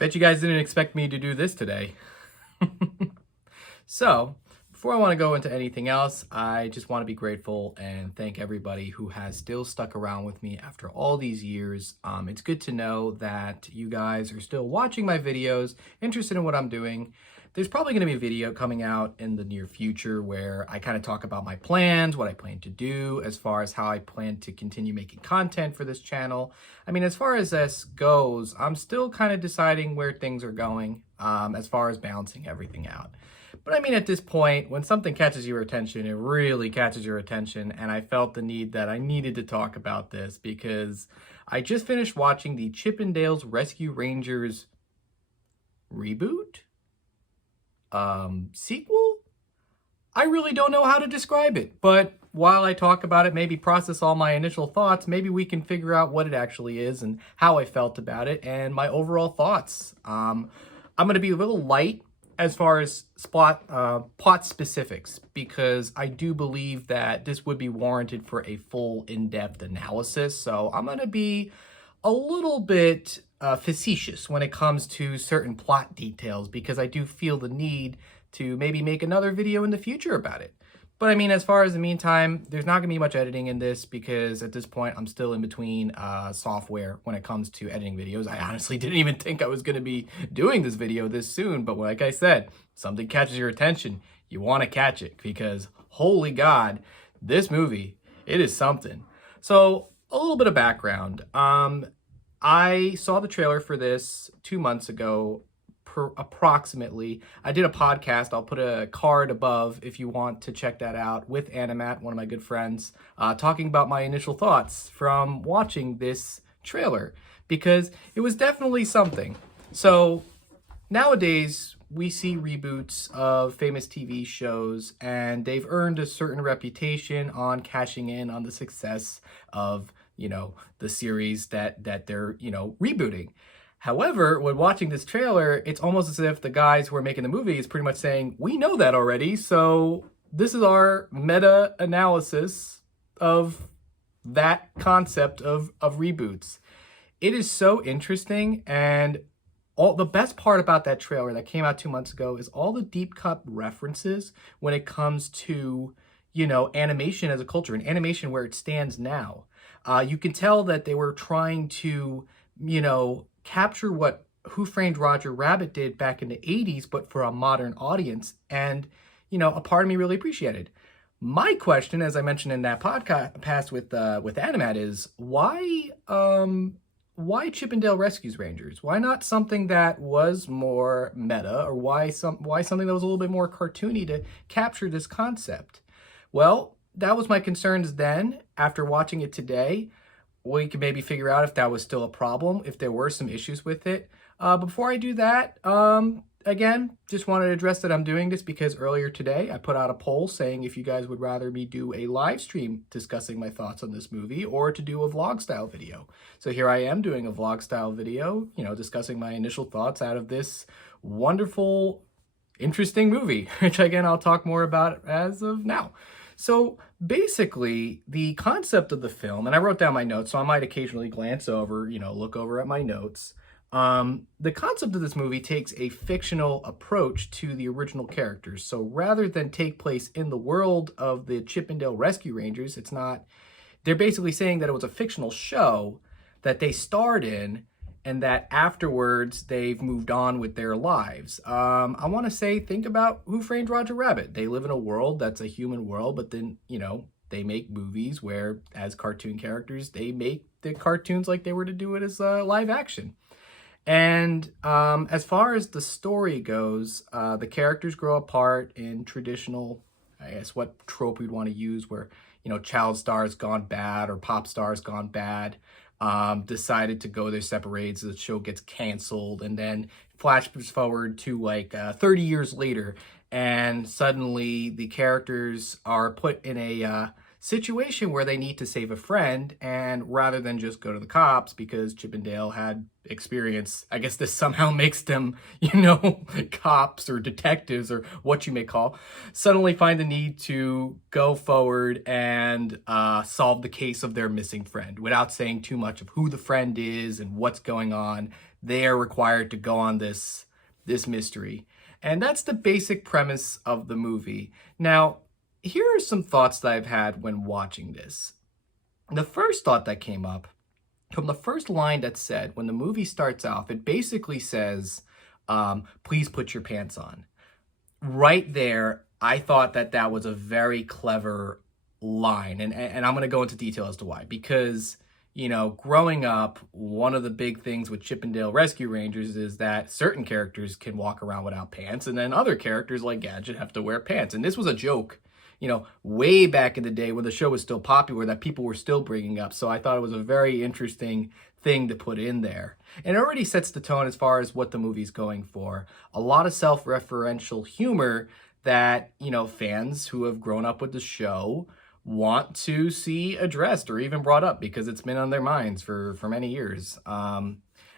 Bet you guys didn't expect me to do this today. So, before I want to go into anything else, I just want to be grateful and thank everybody who has still stuck around with me after all these years. It's good to know that you guys are still watching my videos, interested in what I'm doing. There's probably going to be a video coming out in the near future where I kind of talk about my plans, what I plan to do, as far as how I plan to continue making content for this channel. I mean, as far as this goes, I'm still kind of deciding where things are going, as far as balancing everything out. But I mean, at this point, when something catches your attention, it really catches your attention. And I felt the need that I needed to talk about this because I just finished watching the Chippendales Rescue Rangers reboot? Sequel? I really don't know how to describe it, but while I talk about it, maybe process all my initial thoughts, maybe we can figure out what it actually is and how I felt about it and my overall thoughts. I'm going to be a little light as far as plot specifics, because I do believe that this would be warranted for a full in-depth analysis. So I'm going to be a little bit facetious when it comes to certain plot details, because I do feel the need to maybe make another video in the future about it. But I mean, as far as the meantime, there's not going to be much editing in this because at this point, I'm still in between software when it comes to editing videos. I honestly didn't even think I was going to be doing this video this soon. But like I said, something catches your attention, you want to catch it because holy God, this movie, it is something. So a little bit of background. I saw the trailer for this 2 months ago, approximately. I did a podcast. I'll put a card above if you want to check that out, with Animat, one of my good friends, talking about my initial thoughts from watching this trailer, because it was definitely something. So nowadays, we see reboots of famous TV shows, and they've earned a certain reputation on cashing in on the success of, the series that they're, rebooting. However, when watching this trailer, it's almost as if the guys who are making the movie is pretty much saying, we know that already, so this is our meta-analysis of that concept of reboots. It is so interesting, and the best part about that trailer that came out 2 months ago is all the deep cut references when it comes to, animation as a culture, and animation where it stands now. You can tell that they were trying to, capture what Who Framed Roger Rabbit did back in the 80s, but for a modern audience. And, a part of me really appreciated. My question, as I mentioned in that podcast with Animat, is why Chippendale Rescues Rangers? Why not something that was more meta, or why something that was a little bit more cartoony to capture this concept? Well, that was my concerns then. After watching it today, we could maybe figure out if that was still a problem, if there were some issues with it. Before I do that, again, just wanted to address that I'm doing this because earlier today I put out a poll saying if you guys would rather me do a live stream discussing my thoughts on this movie or to do a vlog style video. So here I am doing a vlog style video, discussing my initial thoughts out of this wonderful, interesting movie, which again, I'll talk more about as of now. So basically, the concept of the film, and I wrote down my notes, so I might occasionally glance over, look over at my notes. The concept of this movie takes a fictional approach to the original characters. So rather than take place in the world of the Chippendale Rescue Rangers, they're basically saying that it was a fictional show that they starred in, and that afterwards they've moved on with their lives. I want to say, think about Who Framed Roger Rabbit. They live in a world that's a human world, but then, they make movies where, as cartoon characters, they make the cartoons like they were to do it as live action. And as far as the story goes, the characters grow apart in traditional, I guess, what trope we'd want to use, where, child stars gone bad or pop stars gone bad. Decided to go their separate ways. The show gets canceled, and then flashes forward to 30 years later, and suddenly the characters are put in a situation where they need to save a friend, and rather than just go to the cops because Chippendale had experience, I guess this somehow makes them, cops or detectives or what you may call, suddenly find the need to go forward and solve the case of their missing friend without saying too much of who the friend is and what's going on. they are required to go on this mystery. And that's the basic premise of the movie. Now, here are some thoughts that I've had when watching this. The first thought that came up from the first line that said, when the movie starts off, it basically says, please put your pants on. Right there, I thought that that was a very clever line. And I'm going to go into detail as to why. Because, you know, growing up, one of the big things with Chip 'n Dale Rescue Rangers is that certain characters can walk around without pants, and then other characters like Gadget have to wear pants. And this was a joke, you know, way back in the day when the show was still popular that people were still bringing up. So I thought it was a very interesting thing to put in there. And it already sets the tone as far as what the movie's going for. A lot of self-referential humor that, you know, fans who have grown up with the show want to see addressed or even brought up because it's been on their minds for many years.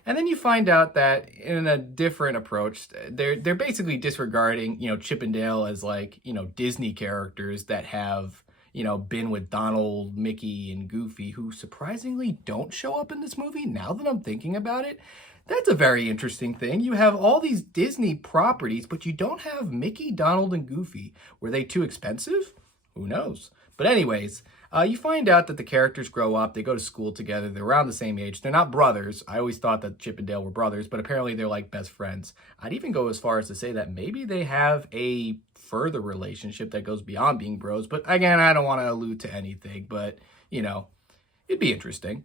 And then you find out that in a different approach, they're basically disregarding, you know, Chip and Dale as like, you know, Disney characters that have, you know, been with Donald, Mickey, and Goofy, who surprisingly don't show up in this movie. Now that I'm thinking about it, that's a very interesting thing. You have all these Disney properties, but you don't have Mickey, Donald, and Goofy. Were they too expensive? Who knows? But anyways, you find out that the characters grow up, they go to school together, they're around the same age. They're not brothers. I always thought that Chip and Dale were brothers, but apparently they're like best friends. I'd even go as far as to say that maybe they have a further relationship that goes beyond being bros. But again, I don't want to allude to anything, but, you know, it'd be interesting.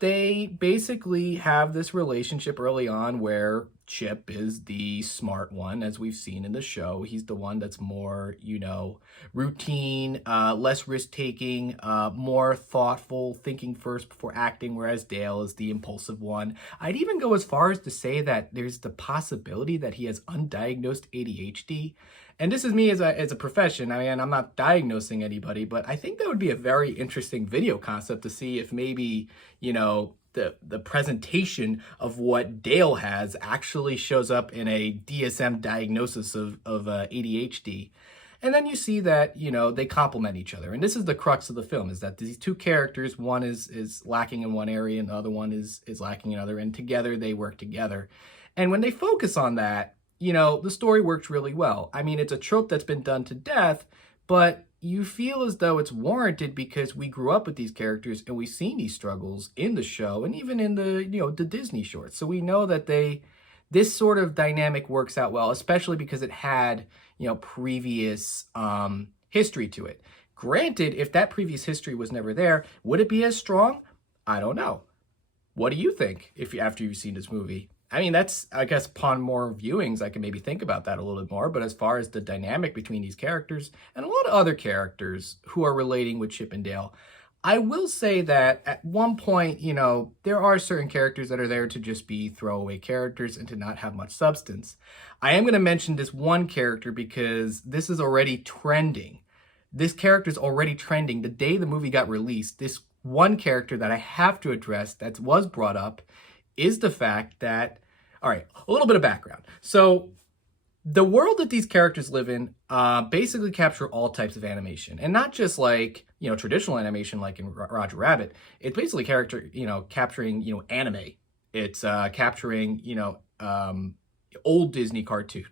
They basically have this relationship early on where Chip is the smart one, as we've seen in the show. He's the one that's more, you know, routine, less risk-taking, more thoughtful, thinking first before acting, whereas Dale is the impulsive one. I'd even go as far as to say that there's the possibility that he has undiagnosed ADHD. And this is me as a profession. I mean, I'm not diagnosing anybody, but I think that would be a very interesting video concept to see if maybe, you know, the presentation of what Dale has actually shows up in a DSM diagnosis of ADHD. And then you see that, you know, they complement each other. And this is the crux of the film, is that these two characters, one is lacking in one area and the other one is lacking in another, and together they work together. And when they focus on that, you know, the story works really well. I mean, it's a trope that's been done to death, but you feel as though it's warranted because we grew up with these characters and we've seen these struggles in the show and even in the, you know, the Disney shorts. So we know that this sort of dynamic works out well, especially because it had, you know, previous history to it. Granted, if that previous history was never there, would it be as strong? I don't know. What do you think after you've seen this movie? I mean, that's, I guess, upon more viewings, I can maybe think about that a little bit more. But as far as the dynamic between these characters and a lot of other characters who are relating with Chip and Dale, I will say that at one point, you know, there are certain characters that are there to just be throwaway characters and to not have much substance. I am going to mention this one character because this is already trending. This character is already trending. The day the movie got released, this one character that I have to address that was brought up is the fact that, all right, a little bit of background. So the world that these characters live in basically capture all types of animation, and not just like, you know, traditional animation like in Roger Rabbit. It's basically capturing, you know, anime. It's capturing, you know, old Disney cartoons.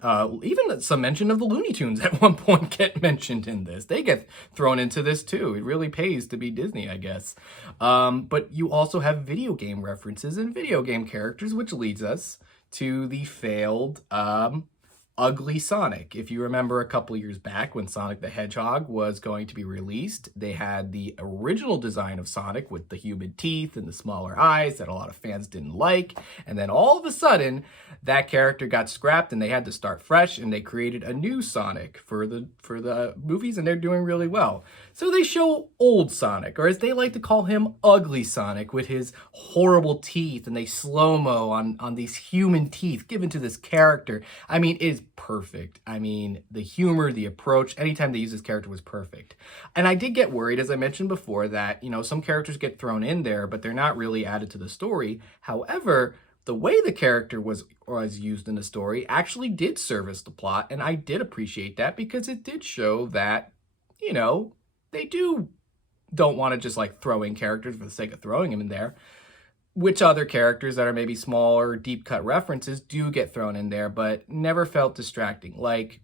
Even some mention of the Looney Tunes at one point get mentioned in this. They get thrown into this too. It really pays to be Disney, I guess. But you also have video game references and video game characters, which leads us to the failed ugly Sonic. If you remember a couple years back when Sonic the Hedgehog was going to be released, they had the original design of Sonic with the human teeth and the smaller eyes that a lot of fans didn't like. And then all of a sudden, that character got scrapped and they had to start fresh, and they created a new Sonic for the movies, and they're doing really well. So they show old Sonic, or as they like to call him, ugly Sonic, with his horrible teeth, and they slow-mo on these human teeth given to this character. I mean, it is perfect. I mean, the humor, the approach, anytime they use this character was perfect. And I did get worried, as I mentioned before, that, you know, some characters get thrown in there, but they're not really added to the story. However, the way the character was used in the story actually did service the plot, and I did appreciate that because it did show that, you know, they don't want to just like throw in characters for the sake of throwing them in there. which other characters that are maybe smaller, deep cut references do get thrown in there, but never felt distracting. Like,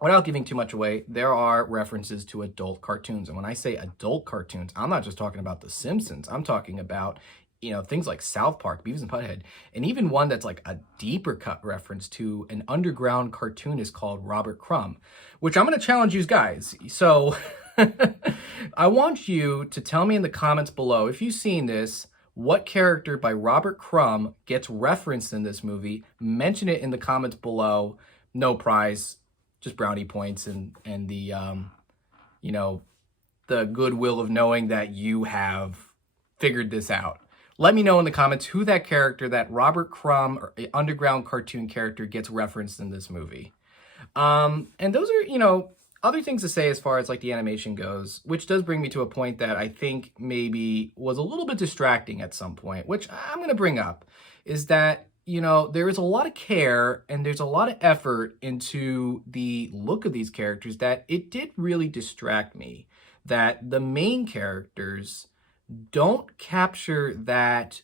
without giving too much away, there are references to adult cartoons. And when I say adult cartoons, I'm not just talking about The Simpsons. I'm talking about, things like South Park, Beavis and Butthead, and even one that's like a deeper cut reference to an underground cartoonist called Robert Crumb, which I'm going to challenge you guys. So I want you to tell me in the comments below, if you've seen this, what character by Robert Crumb gets referenced in this movie. Mention it in the comments below. No prize, just brownie points and the the goodwill of knowing that you have figured this out. Let me know in the comments who that character, that Robert Crumb or underground cartoon character, gets referenced in this movie. And those are, other things to say as far as like the animation goes, which does bring me to a point that I think maybe was a little bit distracting at some point, which I'm going to bring up, is that, there is a lot of care and there's a lot of effort into the look of these characters that it did really distract me, that the main characters don't capture that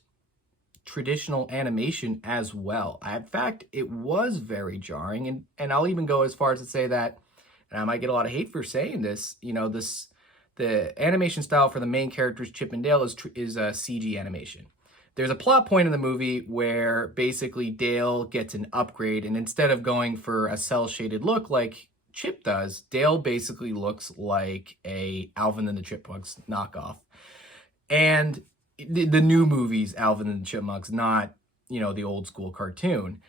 traditional animation as well. In fact, it was very jarring, and I'll even go as far as to say that, and I might get a lot of hate for saying this, the animation style for the main characters, Chip and Dale, is CG animation. There's a plot point in the movie where basically Dale gets an upgrade, and instead of going for a cel-shaded look like Chip does, Dale basically looks like a Alvin and the Chipmunks knockoff. And the new movies, Alvin and the Chipmunks, not, the old school cartoon.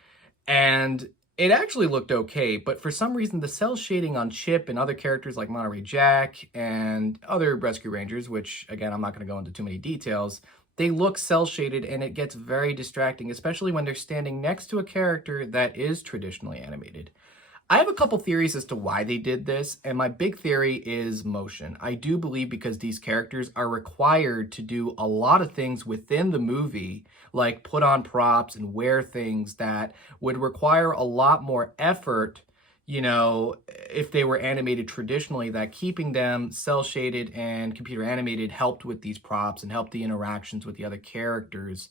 And it actually looked okay, but for some reason, the cel shading on Chip and other characters like Monterey Jack and other Rescue Rangers, which, again, I'm not going to go into too many details, they look cel shaded and it gets very distracting, especially when they're standing next to a character that is traditionally animated. I have a couple theories as to why they did this, and my big theory is motion. I do believe because these characters are required to do a lot of things within the movie, like put on props and wear things that would require a lot more effort, if they were animated traditionally, that keeping them cel-shaded and computer animated helped with these props and helped the interactions with the other characters.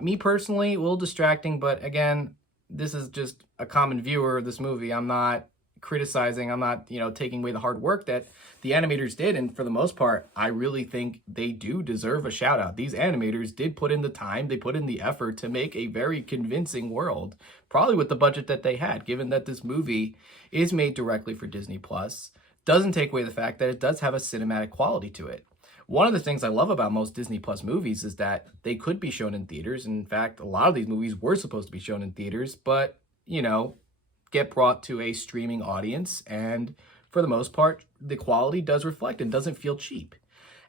Me personally, a little distracting, but again, this is just a common viewer of this movie. I'm not criticizing, I'm not, taking away the hard work that the animators did. And for the most part, I really think they do deserve a shout out. These animators did put in the time, they put in the effort to make a very convincing world, probably with the budget that they had, given that this movie is made directly for Disney Plus. Doesn't take away the fact that it does have a cinematic quality to it. One of the things I love about most Disney Plus movies is that they could be shown in theaters. In fact, a lot of these movies were supposed to be shown in theaters, but, get brought to a streaming audience. And for the most part, the quality does reflect and doesn't feel cheap.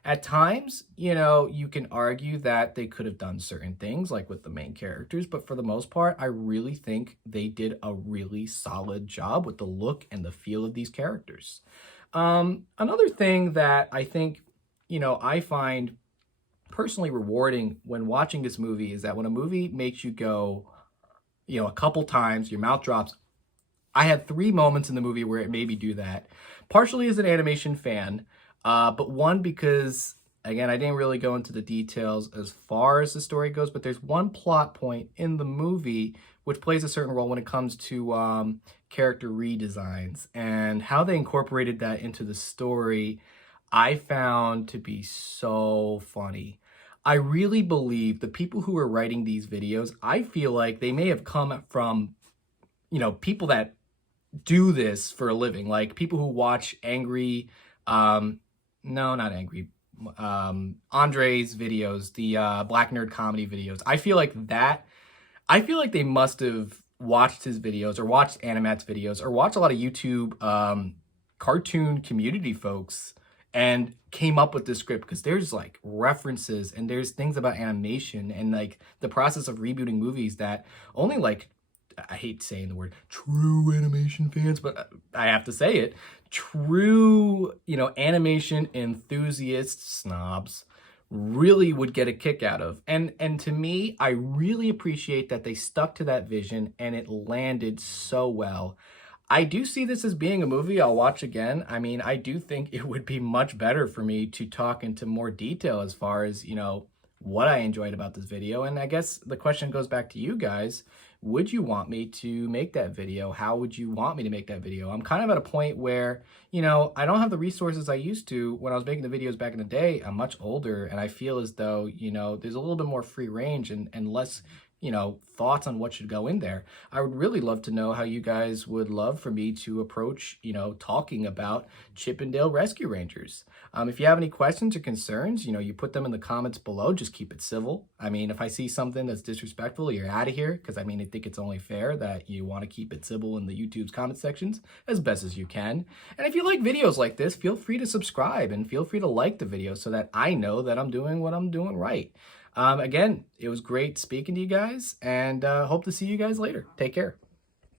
At times, you can argue that they could have done certain things like with the main characters, but for the most part, I really think they did a really solid job with the look and the feel of these characters. Another thing that I think I find personally rewarding when watching this movie is that when a movie makes you go, a couple times, your mouth drops. I had 3 moments in the movie where it made me do that, partially as an animation fan, but one because, again, I didn't really go into the details as far as the story goes, but there's one plot point in the movie which plays a certain role when it comes to character redesigns, and how they incorporated that into the story I found to be so funny. I really believe the people who are writing these videos, I feel like they may have come from, people that do this for a living, like people who watch Angry, no, not Angry, Andre's videos, the Black Nerd Comedy videos. I feel like they must have watched his videos or watched Animat's videos or watched a lot of YouTube cartoon community folks and came up with this script, because there's like references and there's things about animation and like the process of rebooting movies that only like, I hate saying the word true animation fans, but I have to say it, true, animation enthusiasts, snobs, really would get a kick out of. And to me, I really appreciate that they stuck to that vision and it landed so well. I do see this as being a movie I'll watch again. I mean, I do think it would be much better for me to talk into more detail as far as, what I enjoyed about this video. And I guess the question goes back to you guys. Would you want me to make that video? How would you want me to make that video? I'm kind of at a point where, I don't have the resources I used to when I was making the videos back in the day. I'm much older and I feel as though, there's a little bit more free range and less, thoughts on what should go in there. I would really love to know how you guys would love for me to approach, talking about Chippendale Rescue Rangers. If you have any questions or concerns, you put them in the comments below. Just keep it civil. I mean, if I see something that's disrespectful, you're out of here, because I think it's only fair that you want to keep it civil in the YouTube's comment sections as best as you can. And if you like videos like this, feel free to subscribe and feel free to like the video so that I know that I'm doing what I'm doing right. Again, it was great speaking to you guys, and hope to see you guys later. Take care.